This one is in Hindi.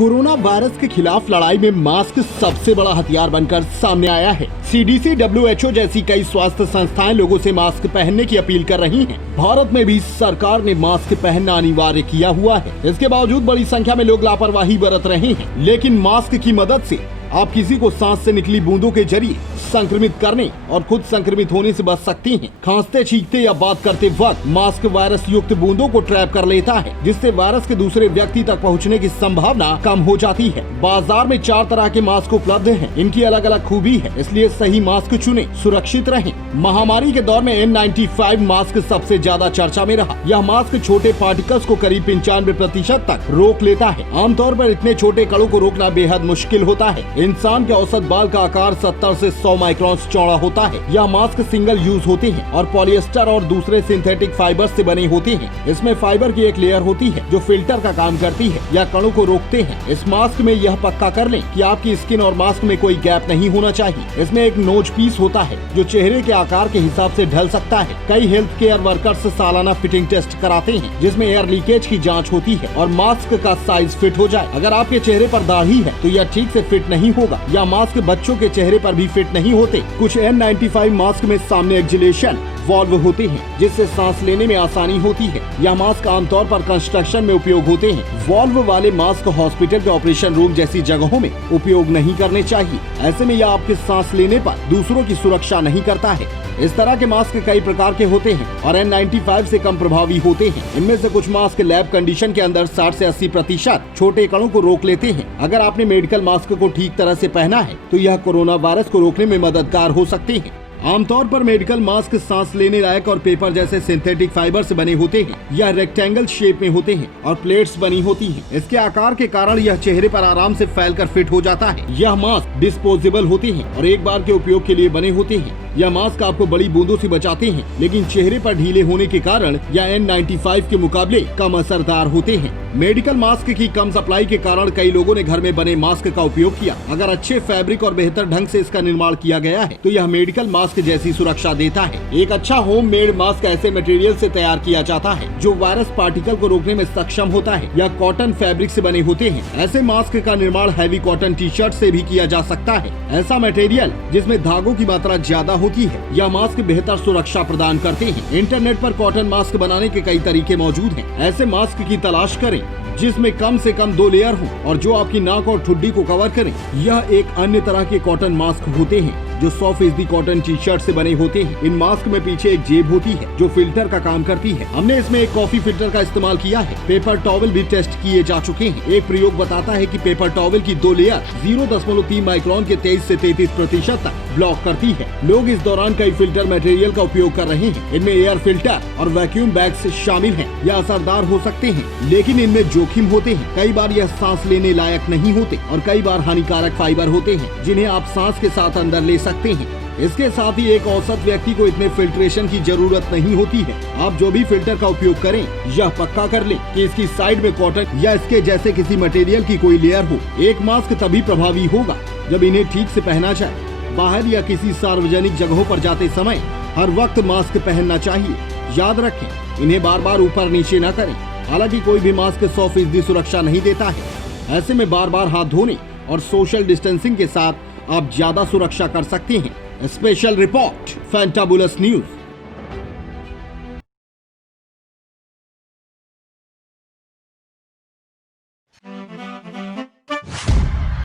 कोरोना वायरस के खिलाफ लड़ाई में मास्क सबसे बड़ा हथियार बनकर सामने आया है। CDC, WHO जैसी कई स्वास्थ्य संस्थाएं लोगों से मास्क पहनने की अपील कर रही हैं। भारत में भी सरकार ने मास्क पहनना अनिवार्य किया हुआ है। इसके बावजूद बड़ी संख्या में लोग लापरवाही बरत रहे हैं। लेकिन मास्क की मदद से आप किसी को सांस से निकली बूंदों के जरिए संक्रमित करने और खुद संक्रमित होने से बच सकती हैं। खांसते, छींकते या बात करते वक्त मास्क वायरस युक्त बूंदों को ट्रैप कर लेता है, जिससे वायरस के दूसरे व्यक्ति तक पहुंचने की संभावना कम हो जाती है। बाजार में 4 तरह के मास्क उपलब्ध हैं। इनकी अलग अलग खूबी है, इसलिए सही मास्क चुनें, सुरक्षित रहें। महामारी के दौर में N95 मास्क सबसे ज्यादा चर्चा में रहा। यह मास्क छोटे पार्टिकल्स को करीब 95% तक रोक लेता है। आमतौर पर इतने छोटे कणों को रोकना बेहद मुश्किल होता है। इंसान के औसत बाल का आकार 70 से 100 माइक्रोन चौड़ा होता है। यह मास्क सिंगल यूज होते हैं और पॉलिएस्टर और दूसरे सिंथेटिक फाइबर से बने होते हैं। इसमें फाइबर की एक लेयर होती है जो फिल्टर का काम करती है या कणों को रोकते हैं। इस मास्क में यह पक्का कर लें कि आपकी स्किन और मास्क में कोई गैप नहीं होना चाहिए। इसमें एक नोज पीस होता है जो चेहरे के आकार के हिसाब से ढल सकता है। कई हेल्थ केयर वर्कर्स सालाना फिटिंग टेस्ट कराते हैं, जिसमें एयर लीकेज की जाँच होती है और मास्क का साइज फिट हो जाए। अगर आपके चेहरे पर दाढ़ी है तो यह ठीक से फिट नहीं होगा। या मास्क बच्चों के चेहरे पर भी फिट नहीं होते। कुछ N95 मास्क में सामने एक्जिलेशन वॉल्व होते हैं, जिससे सांस लेने में आसानी होती है। यह मास्क आमतौर पर कंस्ट्रक्शन में उपयोग होते हैं। वॉल्व वाले मास्क हॉस्पिटल के ऑपरेशन रूम जैसी जगहों में उपयोग नहीं करने चाहिए। ऐसे में यह आपके सांस लेने पर दूसरों की सुरक्षा नहीं करता है। इस तरह के मास्क कई प्रकार के होते हैं और N95 से कम प्रभावी होते हैं। इनमें से कुछ मास्क लैब कंडीशन के अंदर 60 से 80% छोटे कणों को रोक लेते हैं। अगर आपने मेडिकल मास्क को ठीक तरह से पहना है तो यह कोरोना वायरस को रोकने में मददगार हो सकते हैं। आमतौर पर मेडिकल मास्क सांस लेने लायक और पेपर जैसे सिंथेटिक फाइबर से बने होते हैं। यह रेक्टेंगल शेप में होते हैं और प्लेट्स बनी होती हैं। इसके आकार के कारण यह चेहरे पर आराम से फैलकर फिट हो जाता है। यह मास्क डिस्पोजेबल होते हैं और एक बार के उपयोग के लिए बने होते हैं। यह मास्क आपको बड़ी बूंदों से बचाते हैं, लेकिन चेहरे पर ढीले होने के कारण यह N95 के मुकाबले कम असरदार होते हैं। मेडिकल मास्क की कम सप्लाई के कारण कई लोगों ने घर में बने मास्क का उपयोग किया। अगर अच्छे फैब्रिक और बेहतर ढंग से इसका निर्माण किया गया है तो यह मेडिकल मास्क जैसी सुरक्षा देता है। एक अच्छा होम मेड मास्क ऐसे मटेरियल से तैयार किया जाता है जो वायरस पार्टिकल को रोकने में सक्षम होता है। यह कॉटन फैब्रिक से बने होते हैं। ऐसे मास्क का निर्माण हैवी कॉटन टी-शर्ट से भी किया जा सकता है। ऐसा मटेरियल जिसमें धागों की मात्रा ज्यादा होती है। यह मास्क बेहतर सुरक्षा प्रदान करते हैं। इंटरनेट पर कॉटन मास्क बनाने के कई तरीके मौजूद हैं। ऐसे मास्क की तलाश करें जिसमें कम से कम 2 लेयर हो और जो आपकी नाक और ठुड्डी को कवर करें। यह एक अन्य तरह के कॉटन मास्क होते हैं जो 100% कॉटन टी-शर्ट से बने होते हैं। इन मास्क में पीछे एक जेब होती है जो फिल्टर का काम करती है। हमने इसमें एक कॉफी फिल्टर का इस्तेमाल किया है। पेपर टॉवल भी टेस्ट किए जा चुके हैं। एक प्रयोग बताता है कि पेपर टॉवल की 2 लेयर 0.3 माइक्रोन के 23 से 33% तक ब्लॉक करती है। लोग इस दौरान कई फिल्टर मटेरियल का उपयोग कर रहे हैं। इनमें एयर फिल्टर और वैक्यूम बैग्स शामिल हैं। यह असरदार हो सकते हैं, लेकिन इनमें जोखिम होते हैं। कई बार यह सांस लेने लायक नहीं होते और कई बार हानिकारक फाइबर होते हैं जिन्हें आप सांस के साथ अंदर ले सकते हैं। इसके साथ ही एक औसत व्यक्ति को इतने फिल्ट्रेशन की जरूरत नहीं होती है। आप जो भी फिल्टर का उपयोग करें, यह पक्का कर लें कि इसकी साइड में कॉटन या इसके जैसे किसी मटेरियल की कोई लेयर हो। एक मास्क तभी प्रभावी होगा जब इन्हें ठीक से पहना जाए। बाहर या किसी सार्वजनिक जगहों पर जाते समय हर वक्त मास्क पहनना चाहिए। याद रखें, इन्हें बार बार ऊपर नीचे न करें। हालांकि कोई भी मास्क 100% सुरक्षा नहीं देता है। ऐसे में बार बार हाथ धोने और सोशल डिस्टेंसिंग के साथ आप ज्यादा सुरक्षा कर सकते हैं। Special report, fantabulous news.